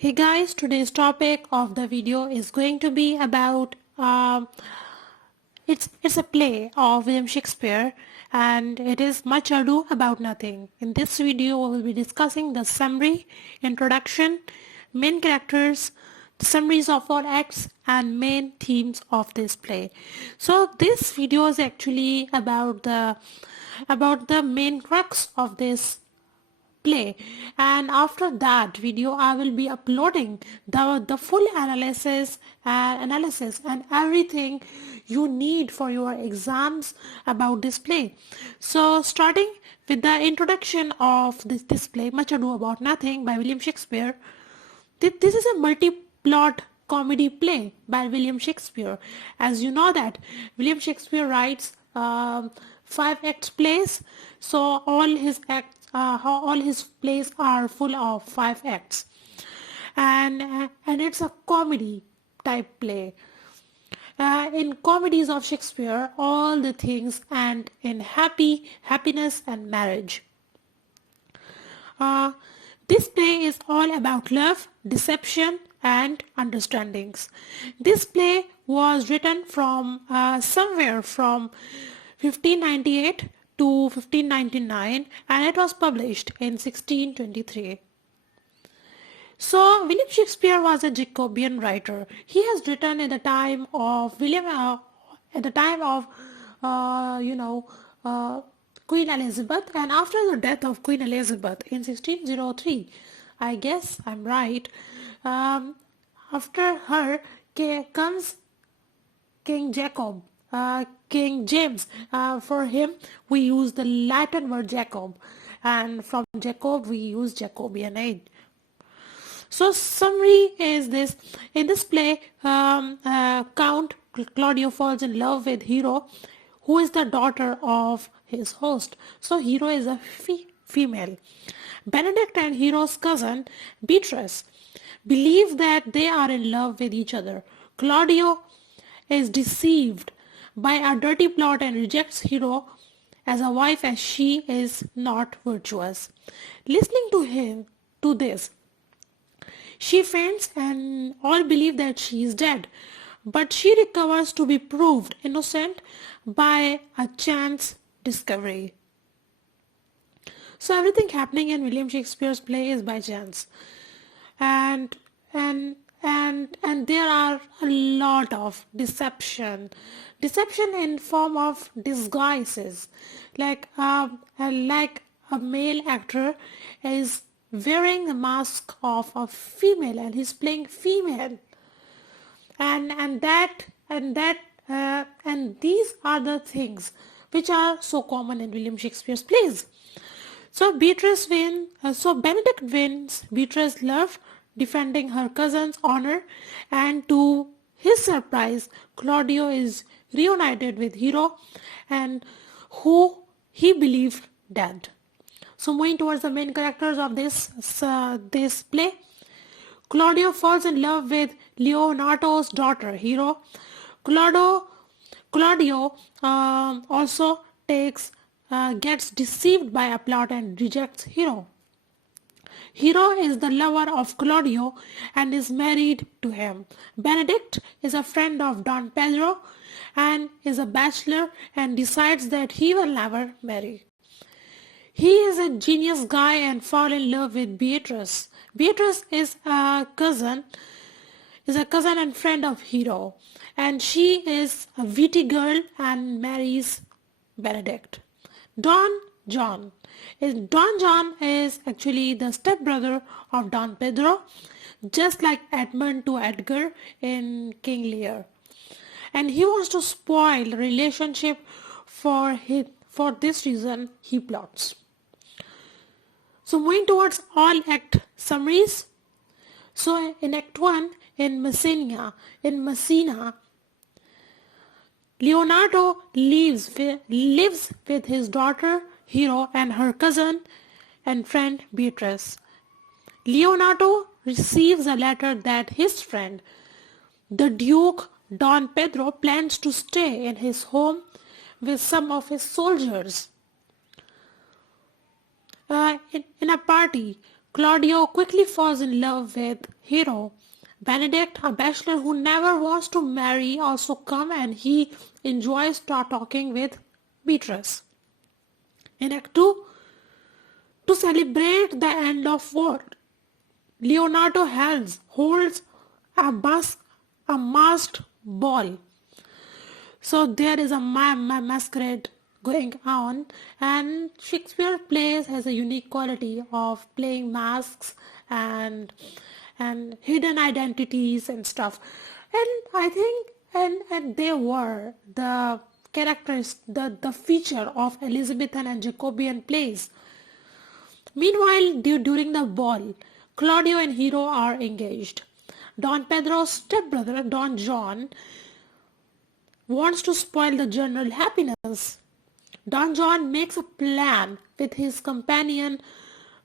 Hey guys, today's topic of the video is going to be about it's a play of William Shakespeare, and it is Much Ado About Nothing. In this video we will be discussing the summary, introduction, main characters, the summaries of all acts and main themes of this play. So this video is actually about the main crux of this play, and after that video I will be uploading the full analysis and everything you need for your exams about this play. So starting with the introduction of this play, Much Ado About Nothing by William Shakespeare. This is a multi-plot comedy play by William Shakespeare. As you know that William Shakespeare writes five act plays, so all his plays are full of five acts, and it's a comedy type play. In comedies of Shakespeare, all the things end in happiness and marriage. Uh, this play is all about love, deception, and understandings. This play was written from somewhere from 1598 to 1599, and it was published in 1623. So William Shakespeare was a Jacobean writer. He has written at the time of uh, you know, uh, Queen Elizabeth, and after the death of Queen Elizabeth in 1603, I guess I'm right. Um, After her comes King Jacob, King James. For him, we use the Latin word Jacob, and from Jacob we use Jacobean age. So summary is this: in this play, Count Claudio falls in love with Hero, who is the daughter of his host. So Hero is a female. Benedict and Hero's cousin Beatrice believe that they are in love with each other. Claudio is deceived by a dirty plot and rejects Hero as a wife, as she is not virtuous. Listening to this, she faints and all believe that she is dead, but she recovers to be proved innocent by a chance discovery. So everything happening in William Shakespeare's play is by chance, and and there are a lot of deception in form of disguises, like a male actor is wearing the mask of a female and he's playing female, and these are the things which are so common in William Shakespeare's plays. So Benedict wins Beatrice's love, defending her cousin's honor, and to his surprise, Claudio is reunited with Hero, and who he believed dead. So moving towards the main characters of this play, Claudio falls in love with Leonato's daughter, Hero. Claudio also gets deceived by a plot and rejects Hero. Hero is the lover of Claudio and is married to him. Benedict is a friend of Don Pedro and is a bachelor and decides that he will never marry. He is a genius guy and falls in love with Beatrice. Beatrice is a cousin and friend of Hero, and she is a witty girl and marries Benedict. Don John is actually the stepbrother of Don Pedro, just like Edmund to Edgar in King Lear, and he wants to spoil the relationship for this reason he plots. So moving towards all act summaries. So in Act 1, in Messina, Leonardo lives with his daughter Hero and her cousin and friend Beatrice. Leonardo receives a letter that his friend, the Duke Don Pedro, plans to stay in his home with some of his soldiers. In a party, Claudio quickly falls in love with hero. Benedict, a bachelor who never wants to marry, also come and he enjoys talking with Beatrice. In Act 2, to celebrate the end of war, Leonardo holds a masked ball. So there is a masquerade going on, and Shakespeare plays has a unique quality of playing masks and hidden identities and stuff. And I think and they were the characters, the feature of Elizabethan and Jacobean plays. Meanwhile, during the ball, Claudio and Hero are engaged. Don Pedro's stepbrother, Don John, wants to spoil the general happiness. Don John makes a plan with his companion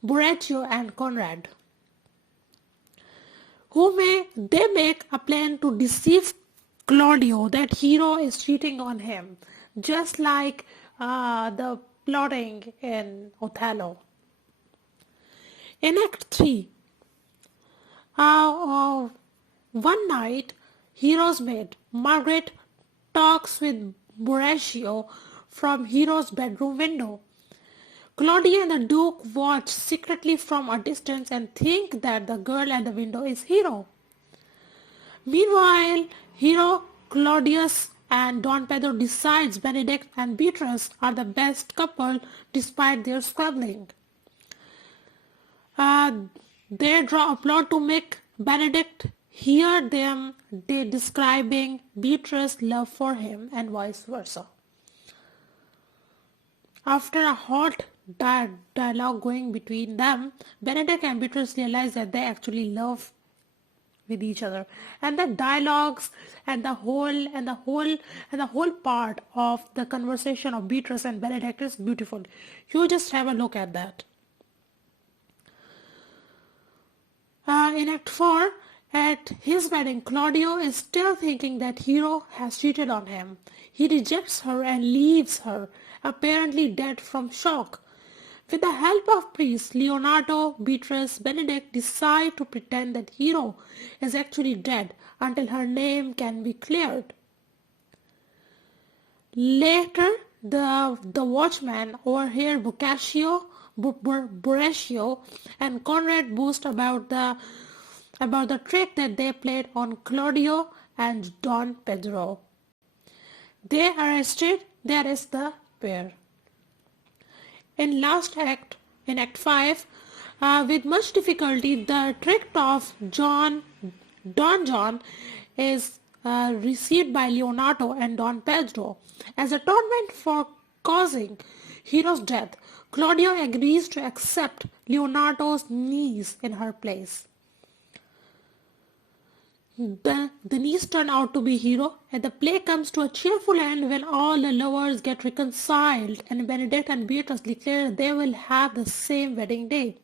Borachio and Conrad. They make a plan to deceive Claudio that Hero is cheating on him, just like the plotting in Othello. In Act 3, one night, Hero's maid, Margaret, talks with Borachio from Hero's bedroom window. Claudia and the Duke watch secretly from a distance and think that the girl at the window is Hero. Meanwhile, Hero, Claudius, and Don Pedro decides Benedict and Beatrice are the best couple despite their squabbling. They draw a plot to make Benedict hear them they describing Beatrice's love for him and vice versa. After a hot dialogue going between them, Benedict and Beatrice realize that they actually love with each other, and the dialogues and the whole part of the conversation of Beatrice and Benedict is beautiful. You just have a look at that. In Act 4, at his wedding, Claudio is still thinking that Hero has cheated on him. He rejects her and leaves her, apparently dead from shock. With the help of priests, Leonardo, Beatrice, Benedict decide to pretend that Hero is actually dead until her name can be cleared. Later, the watchman overheard Borachio and Conrad boast about the trick that they played on Claudio and Don Pedro. They arrest the pair. In last act, in Act 5, with much difficulty, the trick of Don John is received by Leonardo and Don Pedro. As atonement for causing Hero's death, Claudio agrees to accept Leonardo's niece in her place. The niece turn out to be Hero, and the play comes to a cheerful end when all the lovers get reconciled and Benedict and Beatrice declare they will have the same wedding day.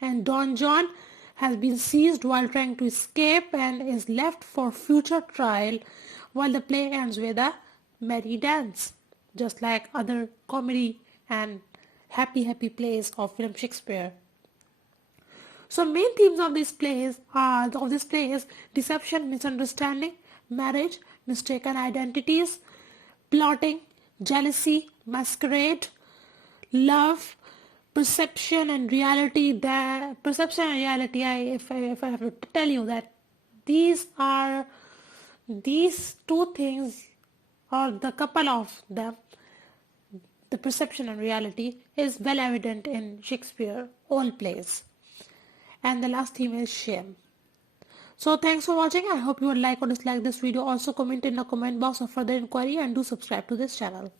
And Don John has been seized while trying to escape and is left for future trial, while the play ends with a merry dance, just like other comedy and happy plays of William Shakespeare. So main themes of this play is deception, misunderstanding, marriage, mistaken identities, plotting, jealousy, masquerade, love, perception and reality. If I have to tell you that these two things, or the couple of them, the perception and reality, is well evident in Shakespeare all plays. And the last theme is shame. So thanks for watching. I hope you will like or dislike this video. Also comment in the comment box for further inquiry and do subscribe to this channel.